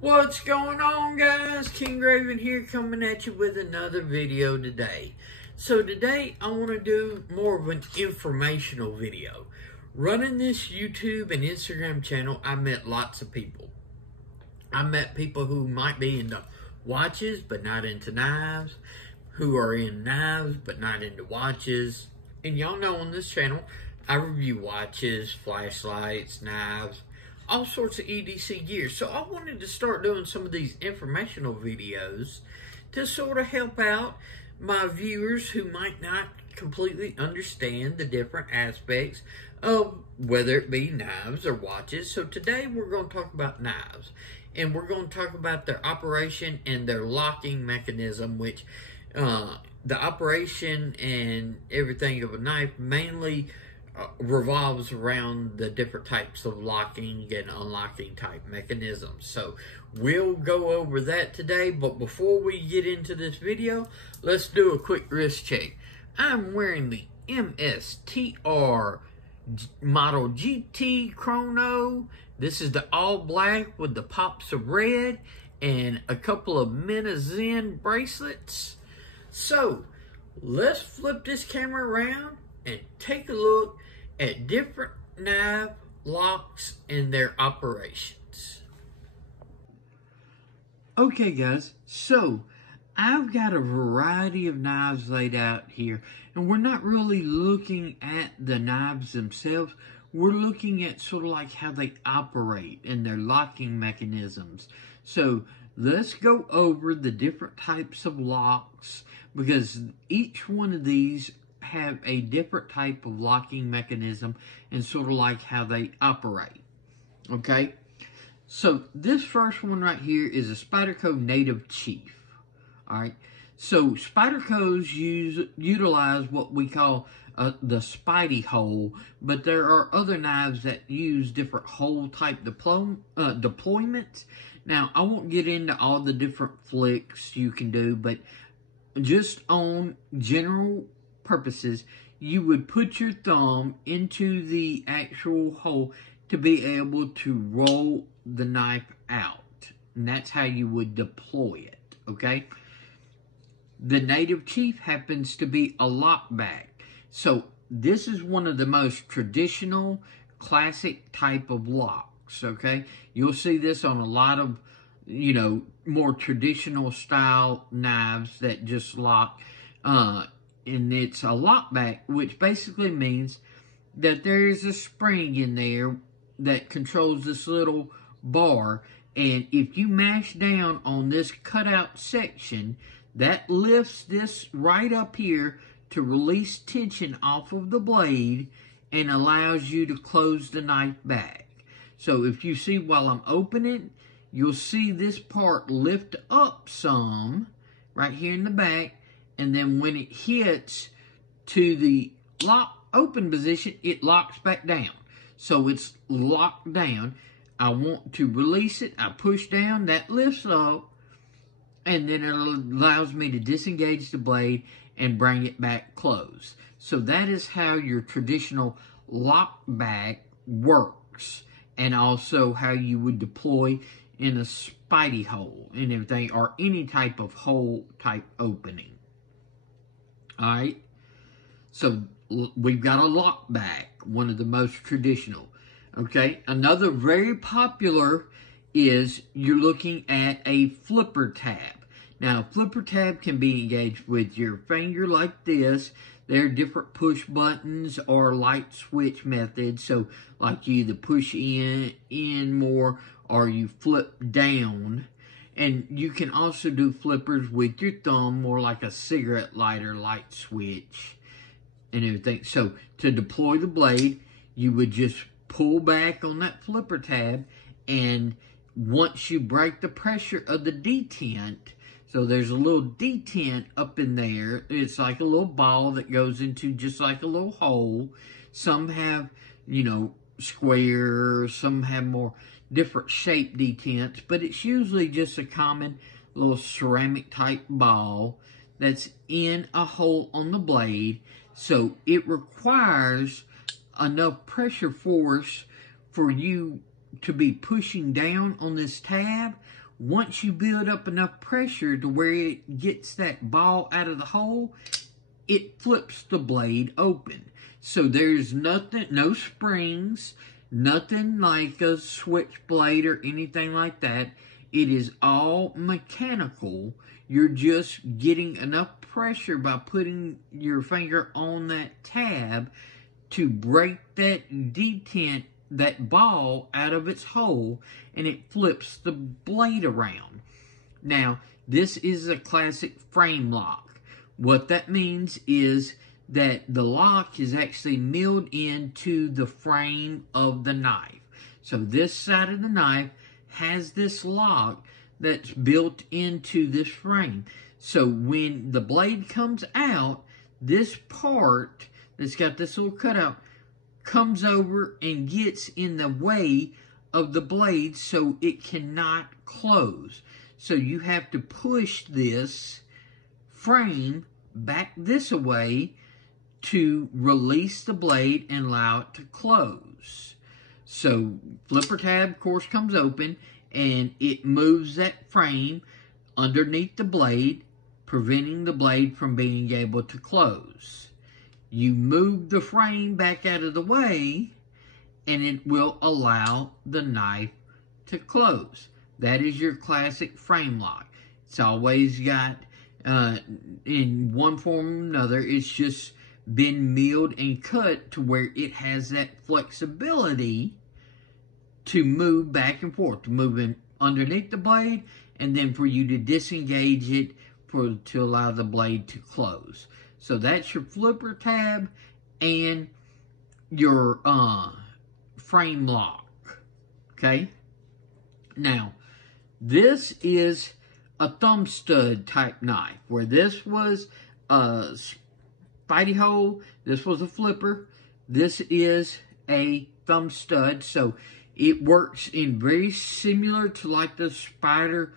What's going on, guys? King Raven here, coming at you with another video today. So today I want to do more of an informational video. Running this YouTube and Instagram channel, I met lots of people. I met people who might be into watches but not into knives, who are in knives but not into watches. And y'all know on this channel I review watches, flashlights, knives, all sorts of EDC gear. So I wanted to start doing some of these informational videos to sort of help out my viewers who might not completely understand the different aspects of whether it be knives or watches. So today we're going to talk about knives, and we're going to talk about their operation and their locking mechanism, which the operation and everything of a knife mainly revolves around the different types of locking and unlocking type mechanisms. So we'll go over that today, but before we get into this video, let's do a quick wrist check. I'm wearing the MSTR model GT Chrono. This is the all black with the pops of red and a couple of Zen bracelets. So let's flip this camera around and take a look at different knife locks and their operations. Okay guys, so I've got a variety of knives laid out here, and we're not really looking at the knives themselves. We're looking at sort of like how they operate and their locking mechanisms. So let's go over the different types of locks, because each one of these have a different type of locking mechanism and sort of like how they operate. Okay, so this first one right here is a Spyderco Native Chief. Alright, so Spydercos utilize what we call the Spidey hole, but there are other knives that use different hole type deployments. Now, I won't get into all the different flicks you can do, but just on general purposes, you would put your thumb into the actual hole to be able to roll the knife out, and that's how you would deploy it. Okay, the Native Chief happens to be a lockback, so this is one of the most traditional classic type of locks. Okay, you'll see this on a lot of, you know, more traditional style knives that just lock, and it's a lockback, which basically means that there is a spring in there that controls this little bar, and if you mash down on this cutout section, that lifts this right up here to release tension off of the blade and allows you to close the knife back. So if you see while I'm opening, you'll see this part lift up some right here in the back, and then when it hits to the lock open position, it locks back down. So it's locked down. I want to release it. I push down, that lifts up, and then it allows me to disengage the blade and bring it back closed. So that is how your traditional lock back works, and also how you would deploy in a Spidey hole and everything, or any type of hole type opening. Alright, so we've got a lock back, one of the most traditional. Okay, another very popular is you're looking at a flipper tab. Now, a flipper tab can be engaged with your finger like this. There are different push buttons or light switch methods. So, like you either push in more, or you flip down. And you can also do flippers with your thumb, more like a cigarette lighter light switch and everything. So, to deploy the blade, you would just pull back on that flipper tab, and once you break the pressure of the detent, so there's a little detent up in there. It's like a little ball that goes into just like a little hole. Some have, you know, square, some have more different shape detents, but it's usually just a common little ceramic type ball that's in a hole on the blade. So it requires enough pressure force for you to be pushing down on this tab once you build up enough pressure to where it gets that ball out of the hole, it flips the blade open. So there's nothing, no springs, nothing like a switchblade or anything like that. It is all mechanical. You're just getting enough pressure by putting your finger on that tab to break that detent, that ball, out of its hole, and it flips the blade around. Now, this is a classic frame lock. What that means is that the lock is actually milled into the frame of the knife. So this side of the knife has this lock that's built into this frame. So when the blade comes out, this part that's got this little cutout comes over and gets in the way of the blade, so it cannot close. So you have to push this frame back this way to release the blade and allow it to close. So flipper tab, of course, comes open, and it moves that frame underneath the blade, preventing the blade from being able to close. You move the frame back out of the way, and it will allow the knife to close. That is your classic frame lock. It's always got, in one form or another, it's just been milled and cut to where it has that flexibility to move back and forth, to move in underneath the blade, and then for you to disengage it to allow the blade to close. So that's your flipper tab and your frame lock. Okay? Now, this is a thumb stud type knife, where this was a Spidey hole, this was a flipper, this is a thumb stud. So it works in very similar to like the Spidey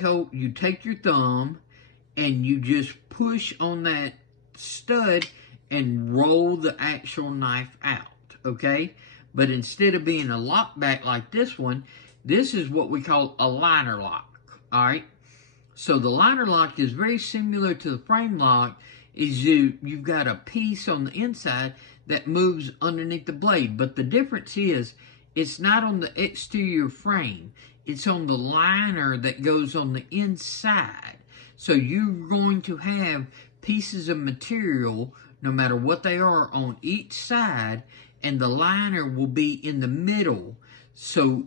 hole. You take your thumb and you just push on that stud and roll the actual knife out, okay? But instead of being a lock back like this one, this is what we call a liner lock, all right? So the liner lock is very similar to the frame lock. Is you've got a piece on the inside that moves underneath the blade, but the difference is it's not on the exterior frame. It's on the liner that goes on the inside. So you're going to have pieces of material, no matter what they are, on each side, and the liner will be in the middle. So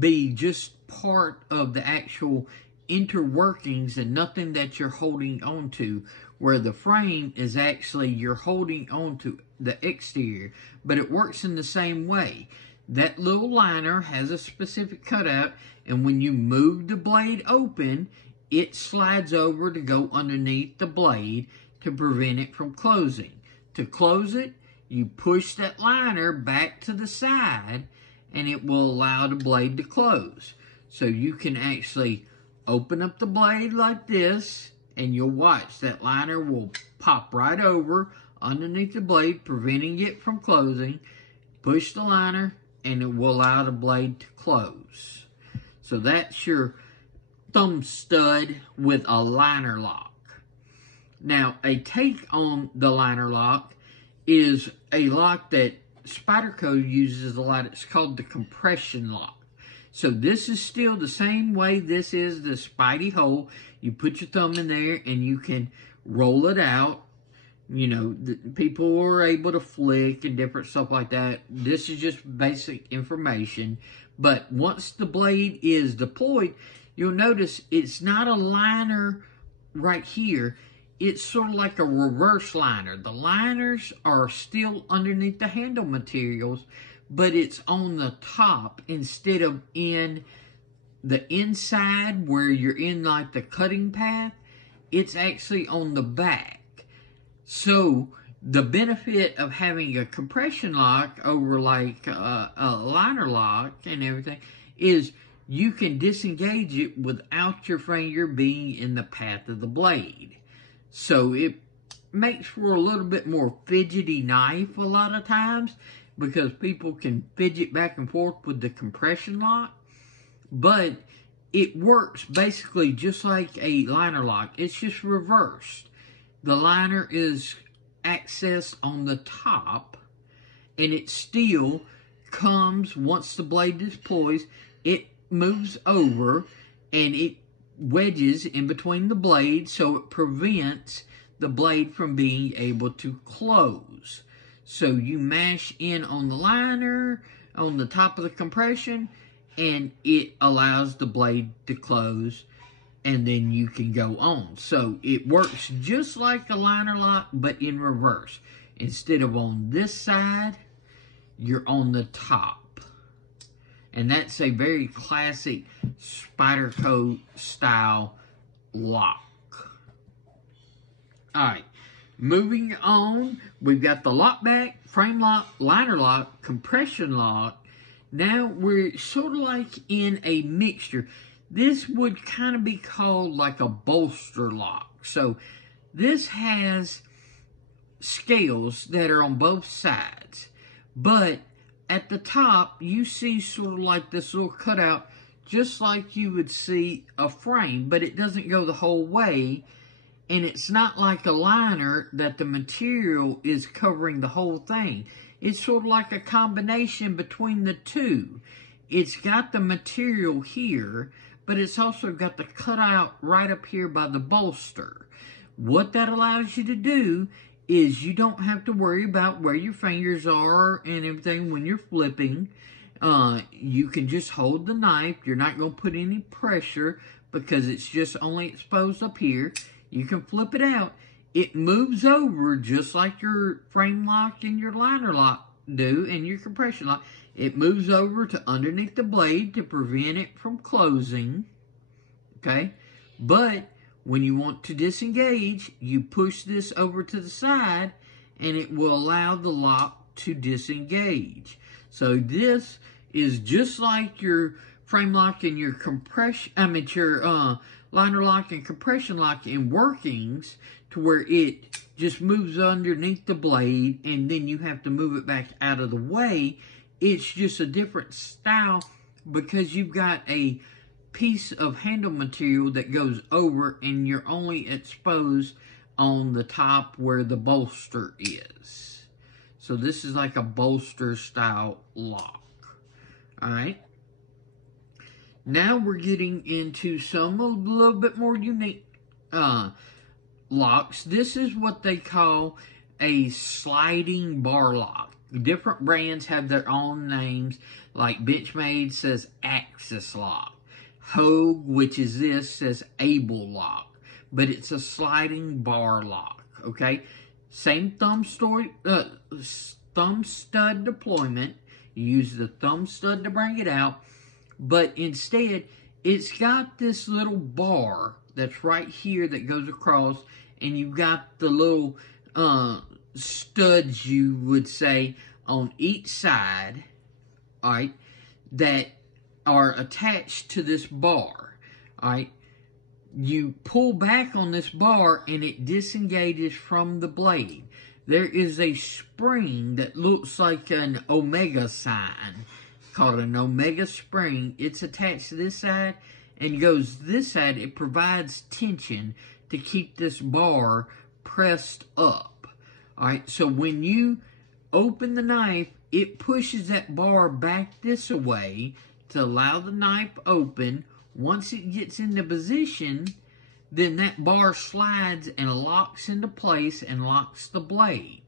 be just part of the actual interworkings and nothing that you're holding on to, where the frame is actually you're holding on to the exterior. But it works in the same way. That little liner has a specific cutout, and when you move the blade open, it slides over to go underneath the blade to prevent it from closing. To close it, you push that liner back to the side, and it will allow the blade to close. So you can actually open up the blade like this, and you'll watch that liner will pop right over underneath the blade, preventing it from closing. Push the liner, and it will allow the blade to close. So that's your thumb stud with a liner lock. Now, a take on the liner lock is a lock that Spyderco uses a lot. It's called the compression lock. So this is still the same way this is the Spidey hole. You put your thumb in there and you can roll it out. You know, people are able to flick and different stuff like that. This is just basic information. But once the blade is deployed, you'll notice it's not a liner right here. It's sort of like a reverse liner. The liners are still underneath the handle materials, but it's on the top instead of in the inside where you're in like the cutting path. It's actually on the back. So the benefit of having a compression lock over like a liner lock and everything is you can disengage it without your finger being in the path of the blade. So it makes for a little bit more fidgety knife a lot of times because people can fidget back and forth with the compression lock. But it works basically just like a liner lock. It's just reversed. The liner is accessed on the top, and it still comes, once the blade deploys, it moves over, and it wedges in between the blades, so it prevents the blade from being able to close. So you mash in on the liner, on the top of the compression, and it allows the blade to close, and then you can go on. So it works just like a liner lock, but in reverse. Instead of on this side, you're on the top. And that's a very classic Spyderco style lock. Alright, moving on, we've got the lock back, frame lock, liner lock, compression lock. Now we're sort of like in a mixture. This would kind of be called like a bolster lock. So this has scales that are on both sides, but at the top you see sort of like this little cutout, just like you would see a frame, but it doesn't go the whole way, and it's not like a liner that the material is covering the whole thing. It's sort of like a combination between the two. It's got the material here, but it's also got the cutout right up here by the bolster. What that allows you to do is you don't have to worry about where your fingers are and everything when you're flipping. You can just hold the knife. You're not going to put any pressure because it's just only exposed up here. You can flip it out. It moves over just like your frame lock and your liner lock do and your compression lock. It moves over to underneath the blade to prevent it from closing. Okay? But when you want to disengage, you push this over to the side and it will allow the lock to disengage. So this is just like your frame lock and your liner lock and compression lock in workings, to where it just moves underneath the blade and then you have to move it back out of the way. It's just a different style because you've got a piece of handle material that goes over and you're only exposed on the top where the bolster is. So this is like a bolster style lock. Alright. Now we're getting into some a little bit more unique locks. This is what they call a sliding bar lock. Different brands have their own names, like Benchmade says Axis Lock. Hogue, which is this, says Able Lock. But it's a sliding bar lock, okay? Same thumb stud deployment. You use the thumb stud to bring it out. But instead, it's got this little bar that's right here that goes across, and you've got the little studs, you would say, on each side, alright, that are attached to this bar, alright. You pull back on this bar and it disengages from the blade. There is a spring that looks like an omega sign, called an omega spring. It's attached to this side and goes this side. It provides tension to keep this bar pressed up. Alright, so when you open the knife, it pushes that bar back this way to allow the knife open. Once it gets into position, then that bar slides and locks into place and locks the blade.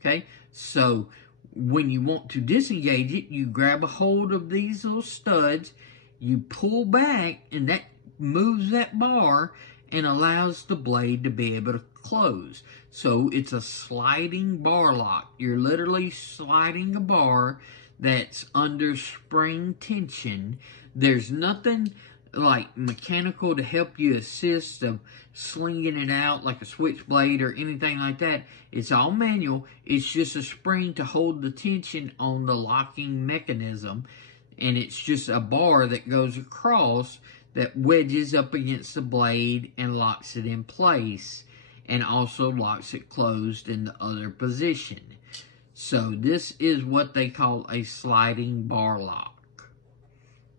Okay, so when you want to disengage it, you grab a hold of these little studs, you pull back, and that moves that bar and allows the blade to be able to close. So it's a sliding bar lock. You're literally sliding a bar that's under spring tension. There's nothing like mechanical to help you assist of slinging it out like a switchblade or anything like that. It's all manual. It's just a spring to hold the tension on the locking mechanism, and it's just a bar that goes across that wedges up against the blade and locks it in place, and also locks it closed in the other position. So this is what they call a sliding bar lock.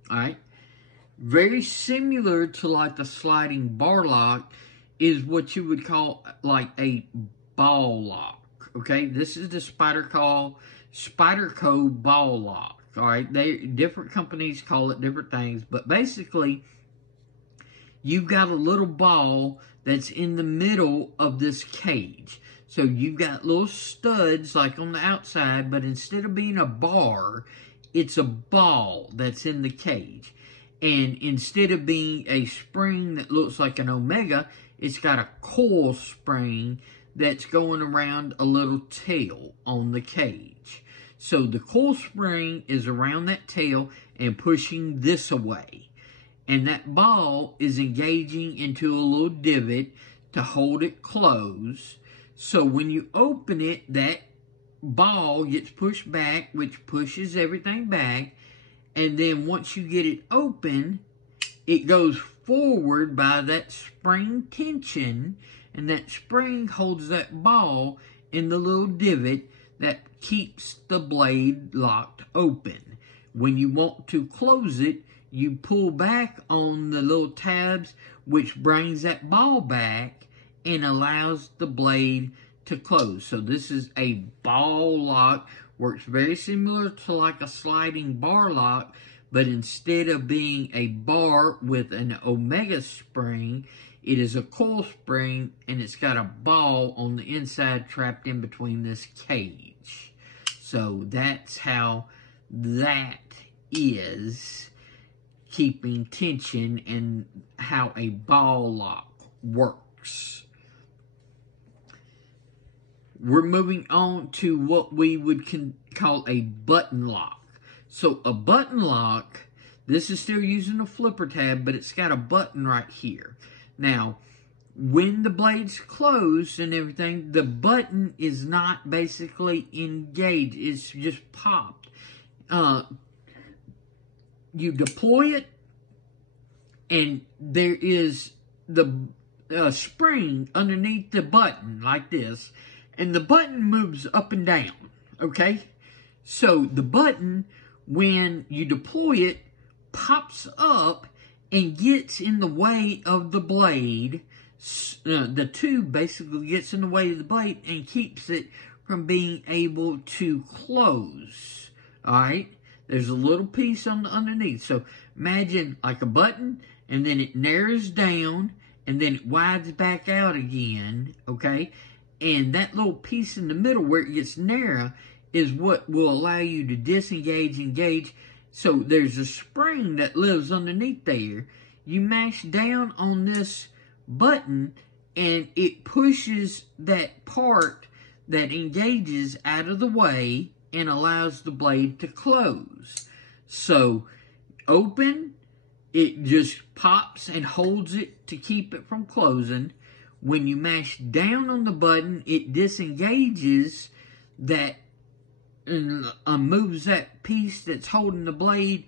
Alright. Very similar to like the sliding bar lock is what you would call like a ball lock. Okay, this is the Spyderco ball lock. All right, different companies call it different things, but basically you've got a little ball that's in the middle of this cage. So you've got little studs like on the outside, but instead of being a bar, it's a ball that's in the cage. And instead of being a spring that looks like an omega, it's got a coil spring that's going around a little tail on the cage. So the coil spring is around that tail and pushing this away. And that ball is engaging into a little divot to hold it closed. So when you open it, that ball gets pushed back, which pushes everything back. And then once you get it open, it goes forward by that spring tension. And that spring holds that ball in the little divot that keeps the blade locked open. When you want to close it, you pull back on the little tabs, which brings that ball back and allows the blade to close. So this is a ball lock. Works very similar to like a sliding bar lock, but instead of being a bar with an omega spring, it is a coil spring, and it's got a ball on the inside trapped in between this cage. So that's how that is keeping tension and how a ball lock works. We're moving on to what we would call a button lock. So a button lock, this is still using a flipper tab, but it's got a button right here. Now, when the blade's closed and everything, the button is not basically engaged. It's just popped. You deploy it, and there is the spring underneath the button like this, and the button moves up and down, okay? So the button, when you deploy it, pops up and gets in the way of the blade. The tube basically gets in the way of the blade and keeps it from being able to close, all right? There's a little piece on the underneath. So imagine like a button, and then it narrows down, and then it widens back out again, okay? And that little piece in the middle where it gets narrow is what will allow you to disengage, engage. So there's a spring that lives underneath there. You mash down on this button, and it pushes that part that engages out of the way and allows the blade to close. So open, it just pops and holds it to keep it from closing. When you mash down on the button, it disengages that and moves that piece that's holding the blade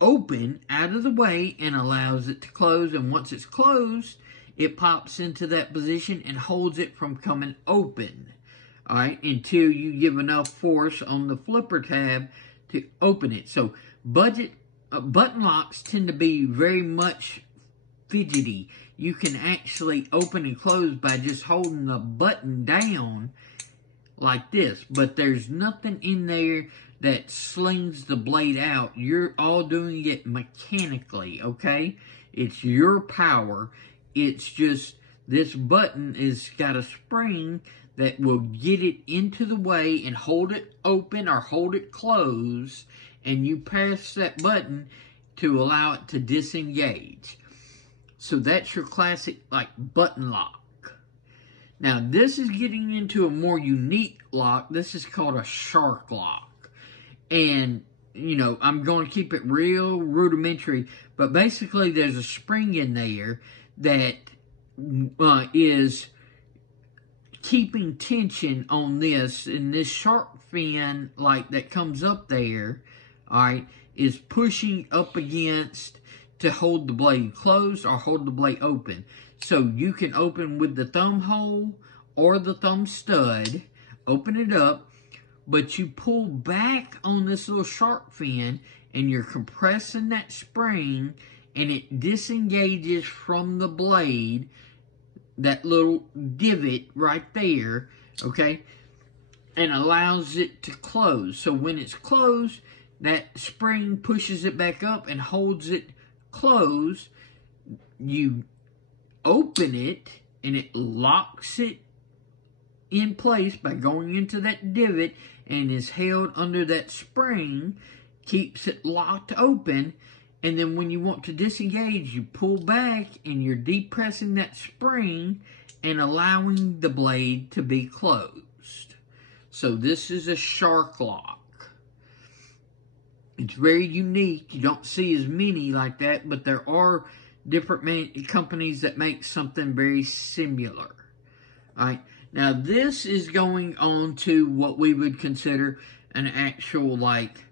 open out of the way and allows it to close. And once it's closed, it pops into that position and holds it from coming open. All right, until you give enough force on the flipper tab to open it. So button locks tend to be very much fidgety. You can actually open and close by just holding the button down like this. But there's nothing in there that slings the blade out. You're all doing it mechanically, okay? It's your power. It's just this button is got a spring that will get it into the way and hold it open or hold it closed, and you press that button to allow it to disengage. So that's your classic like button lock. Now this is getting into a more unique lock. This is called a shark lock. And you know, I'm going to keep it real rudimentary, but basically there's a spring in there that is keeping tension on this, and this shark fin like that comes up there, all right, is pushing up against to hold the blade closed or hold the blade open. So you can open with the thumb hole or the thumb stud, open it up, but you pull back on this little shark fin and you're compressing that spring and it disengages from the blade, that little divot right there, okay, and allows it to close. So when it's closed, that spring pushes it back up and holds it closed. You open it, and it locks it in place by going into that divot, and is held under that spring, keeps it locked open. And then when you want to disengage, you pull back and you're depressing that spring and allowing the blade to be closed. So this is a shark lock. It's very unique. You don't see as many like that, but there are different companies that make something very similar. All right. Now this is going on to what we would consider an actual, like,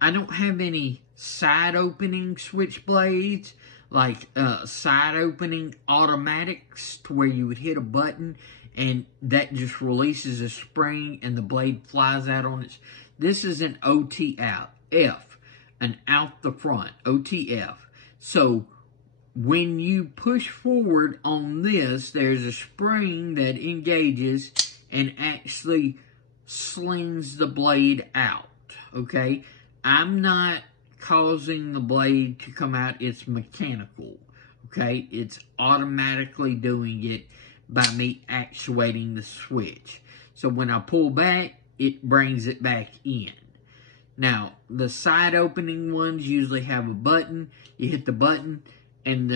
I don't have any side opening switchblades, like side opening automatics, to where you would hit a button and that just releases a spring and the blade flies out on it. This is an OTF, an out the front, OTF. So when you push forward on this, there's a spring that engages and actually slings the blade out, okay? I'm not causing the blade to come out. It's mechanical, okay? It's automatically doing it by me actuating the switch. So when I pull back, it brings it back in. Now, the side opening ones usually have a button. You hit the button, and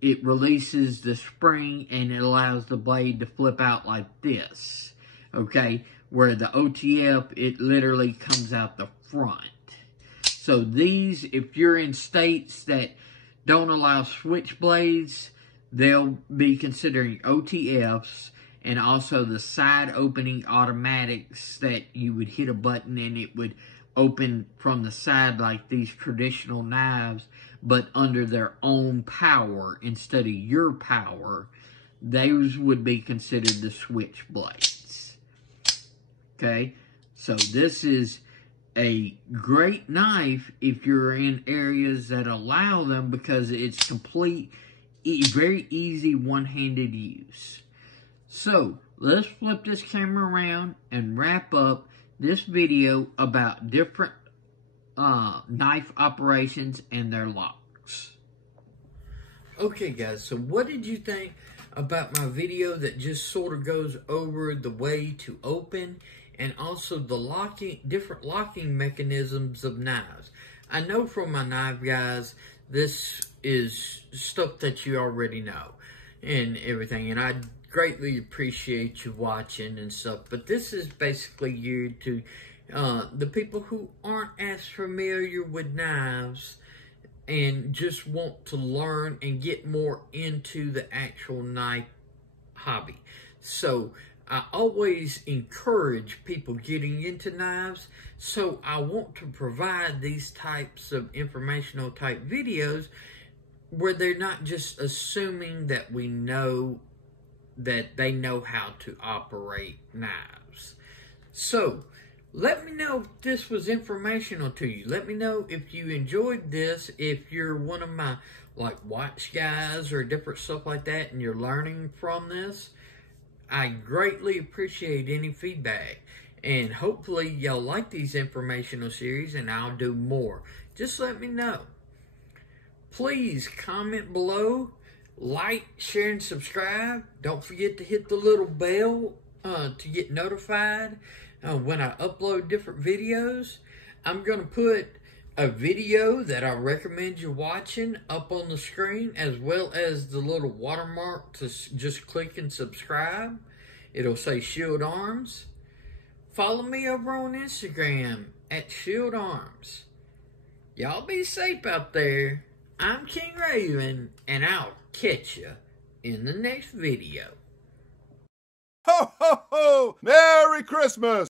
it releases the spring, and it allows the blade to flip out like this, okay? Where the OTF, it literally comes out the front. So these, if you're in states that don't allow switchblades, they'll be considering OTFs, and also the side opening automatics that you would hit a button and it would open from the side like these traditional knives, but under their own power instead of your power. Those would be considered the switchblades. Okay, so this is a great knife if you're in areas that allow them, because it's very easy one-handed use. So let's flip this camera around and wrap up this video about different knife operations and their locks. Okay guys, so what did you think about my video that just sort of goes over the way to open and also the different locking mechanisms of knives? I know from my knife guys, this is stuff that you already know and everything, and I greatly appreciate you watching and stuff, but this is basically geared to the people who aren't as familiar with knives and just want to learn and get more into the actual knife hobby. So I always encourage people getting into knives, so I want to provide these types of informational type videos where they're not just assuming that we know that they know how to operate knives. So let me know if this was informational to you. Let me know if you enjoyed this, if you're one of my like watch guys or different stuff like that and you're learning from this. I greatly appreciate any feedback, and hopefully y'all like these informational series and I'll do more. Just let me know. Please comment below, like, share, and subscribe. Don't forget to hit the little bell to get notified when I upload different videos. I'm going to put a video that I recommend you watching up on the screen, as well as the little watermark to just click and subscribe. It'll say Shield Arms. Follow me over on Instagram at Shield Arms. Y'all be safe out there. I'm King Raven, and I'll catch you in the next video. Ho, ho, ho! Merry Christmas!